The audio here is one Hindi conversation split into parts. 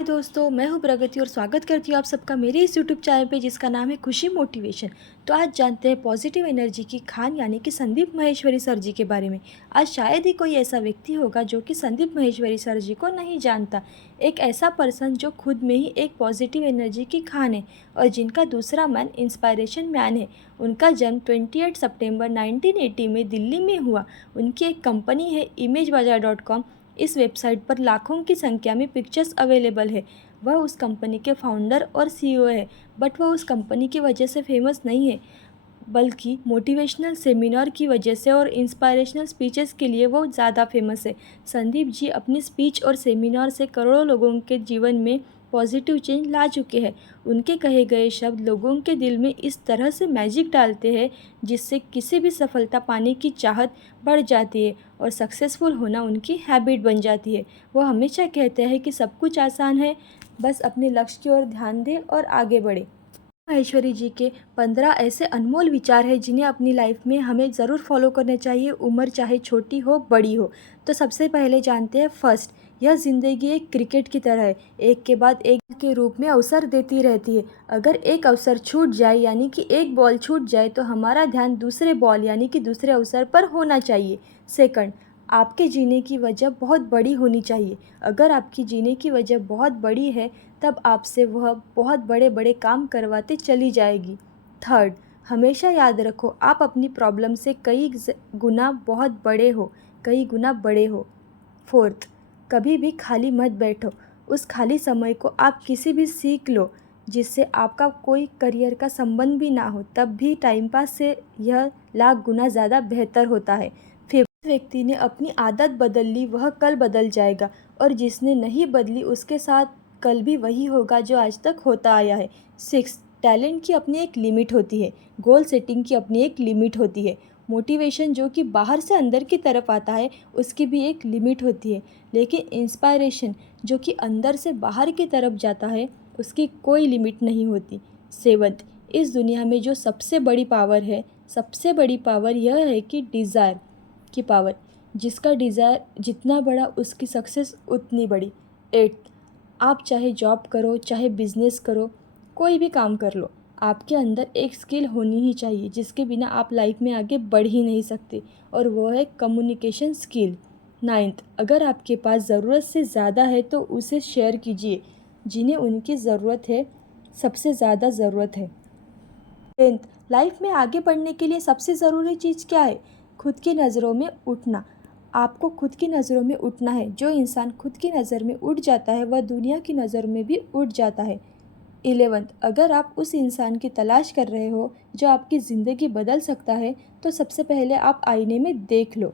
दोस्तों, मैं हूं प्रगति और स्वागत करती हूं आप सबका मेरे इस यूट्यूब चैनल पे जिसका नाम है खुशी मोटिवेशन। तो आज जानते हैं पॉजिटिव एनर्जी की खान यानी कि संदीप माहेश्वरी सर जी के बारे में। आज शायद ही कोई ऐसा व्यक्ति होगा जो कि संदीप माहेश्वरी सर जी को नहीं जानता। एक ऐसा पर्सन जो खुद में ही एक पॉजिटिव एनर्जी की खान है और जिनका दूसरा मैन इंस्पायरेशन मैन है। उनका जन्म 28 सितंबर 1980 में दिल्ली में हुआ। उनकी एक कंपनी है imagebazaar.com। इस वेबसाइट पर लाखों की संख्या में पिक्चर्स अवेलेबल है। वह उस कंपनी के फाउंडर और सीईओ है, बट वह उस कंपनी की वजह से फेमस नहीं है, बल्कि मोटिवेशनल सेमिनार की वजह से और इंस्पायरेशनल स्पीचेस के लिए वो ज़्यादा फेमस है। संदीप जी अपनी स्पीच और सेमिनार से करोड़ों लोगों के जीवन में पॉजिटिव चेंज ला चुके हैं। उनके कहे गए शब्द लोगों के दिल में इस तरह से मैजिक डालते हैं जिससे किसी भी सफलता पाने की चाहत बढ़ जाती है और सक्सेसफुल होना उनकी हैबिट बन जाती है। वो हमेशा कहते हैं कि सब कुछ आसान है, बस अपने लक्ष्य की ओर ध्यान दें और आगे बढ़ें। महेश्वरी जी के 15 ऐसे अनमोल विचार हैं जिन्हें अपनी लाइफ में हमें ज़रूर फॉलो करने चाहिए, उम्र चाहे छोटी हो बड़ी हो। तो सबसे पहले जानते हैं फर्स्ट, यह ज़िंदगी एक क्रिकेट की तरह है, एक के बाद एक के रूप में अवसर देती रहती है। अगर एक अवसर छूट जाए यानी कि एक बॉल छूट जाए तो हमारा ध्यान दूसरे बॉल यानी कि दूसरे अवसर पर होना चाहिए। सेकंड, आपके जीने की वजह बहुत बड़ी होनी चाहिए। अगर आपकी जीने की वजह बहुत बड़ी है तब आपसे वह बहुत बड़े बड़े काम करवाते चली जाएगी। थर्ड, हमेशा याद रखो आप अपनी प्रॉब्लम से गुना बहुत बड़े हो, कई गुना बड़े हो। फोर्थ, कभी भी खाली मत बैठो, उस खाली समय को आप किसी भी सीख लो जिससे आपका कोई करियर का संबंध भी ना हो, तब भी टाइम पास से यह लाख गुना ज़्यादा बेहतर होता है। फिफ्थ, व्यक्ति ने अपनी आदत बदल ली वह कल बदल जाएगा और जिसने नहीं बदली उसके साथ कल भी वही होगा जो आज तक होता आया है। सिक्स, टैलेंट की अपनी एक लिमिट होती है, गोल सेटिंग की अपनी एक लिमिट होती है, मोटिवेशन जो कि बाहर से अंदर की तरफ आता है उसकी भी एक लिमिट होती है, लेकिन इंस्पायरेशन जो कि अंदर से बाहर की तरफ जाता है उसकी कोई लिमिट नहीं होती। सेवंथ, इस दुनिया में जो सबसे बड़ी पावर है, सबसे बड़ी पावर यह है कि डिज़ायर की पावर, जिसका डिज़ायर जितना बड़ा उसकी सक्सेस उतनी बड़ी। एट्थ, आप चाहे जॉब करो चाहे बिजनेस करो, कोई भी काम कर लो, आपके अंदर एक स्किल होनी ही चाहिए जिसके बिना आप लाइफ में आगे बढ़ ही नहीं सकते, और वो है कम्युनिकेशन स्किल। नाइन्थ, अगर आपके पास ज़रूरत से ज़्यादा है तो उसे शेयर कीजिए जिन्हें उनकी ज़रूरत है, सबसे ज़्यादा ज़रूरत है। टेंथ, लाइफ में आगे बढ़ने के लिए सबसे ज़रूरी चीज़ क्या है? खुद की नज़रों में उठना। आपको खुद की नज़रों में उठना है। जो इंसान खुद की नज़र में उठ जाता है वह दुनिया की नज़र में भी उठ जाता है। 11th, अगर आप उस इंसान की तलाश कर रहे हो जो आपकी ज़िंदगी बदल सकता है तो सबसे पहले आप आईने में देख लो।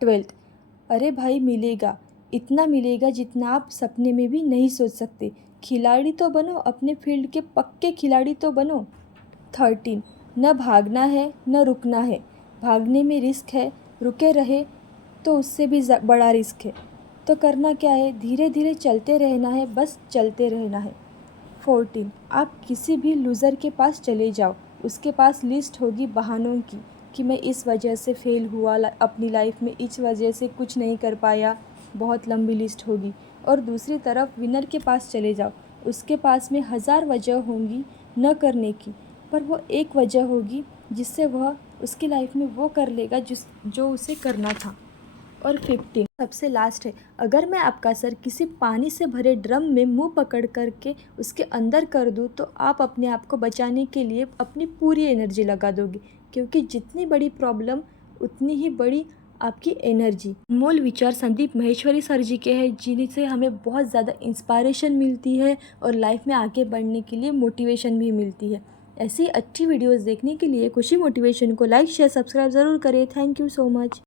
12th, अरे भाई मिलेगा, इतना मिलेगा जितना आप सपने में भी नहीं सोच सकते। खिलाड़ी तो बनो, अपने फील्ड के पक्के खिलाड़ी तो बनो। 13, न भागना है न रुकना है, भागने में रिस्क है, रुके रहे तो उससे भी बड़ा रिस्क है। तो करना क्या है, धीरे धीरे चलते रहना है, बस चलते रहना है। 14, आप किसी भी लूज़र के पास चले जाओ, उसके पास लिस्ट होगी बहानों की कि मैं इस वजह से फेल हुआ अपनी लाइफ में, इस वजह से कुछ नहीं कर पाया, बहुत लंबी लिस्ट होगी। और दूसरी तरफ विनर के पास चले जाओ, उसके पास में 1000 वजह होंगी न करने की, पर वो एक वजह होगी जिससे वह उसकी लाइफ में वो कर लेगा जो उसे करना था। और 15, सबसे लास्ट है, अगर मैं आपका सर किसी पानी से भरे ड्रम में मुंह पकड़ करके उसके अंदर कर दूं तो आप अपने आप को बचाने के लिए अपनी पूरी एनर्जी लगा दोगे, क्योंकि जितनी बड़ी प्रॉब्लम उतनी ही बड़ी आपकी एनर्जी। मूल विचार संदीप माहेश्वरी सर जी के हैं जिनसे हमें बहुत ज़्यादा इंस्पायरेशन मिलती है और लाइफ में आगे बढ़ने के लिए मोटिवेशन भी मिलती है। ऐसी अच्छी वीडियोज़ देखने के लिए खुशी मोटिवेशन को लाइक शेयर सब्सक्राइब ज़रूर करें। Thank you so much.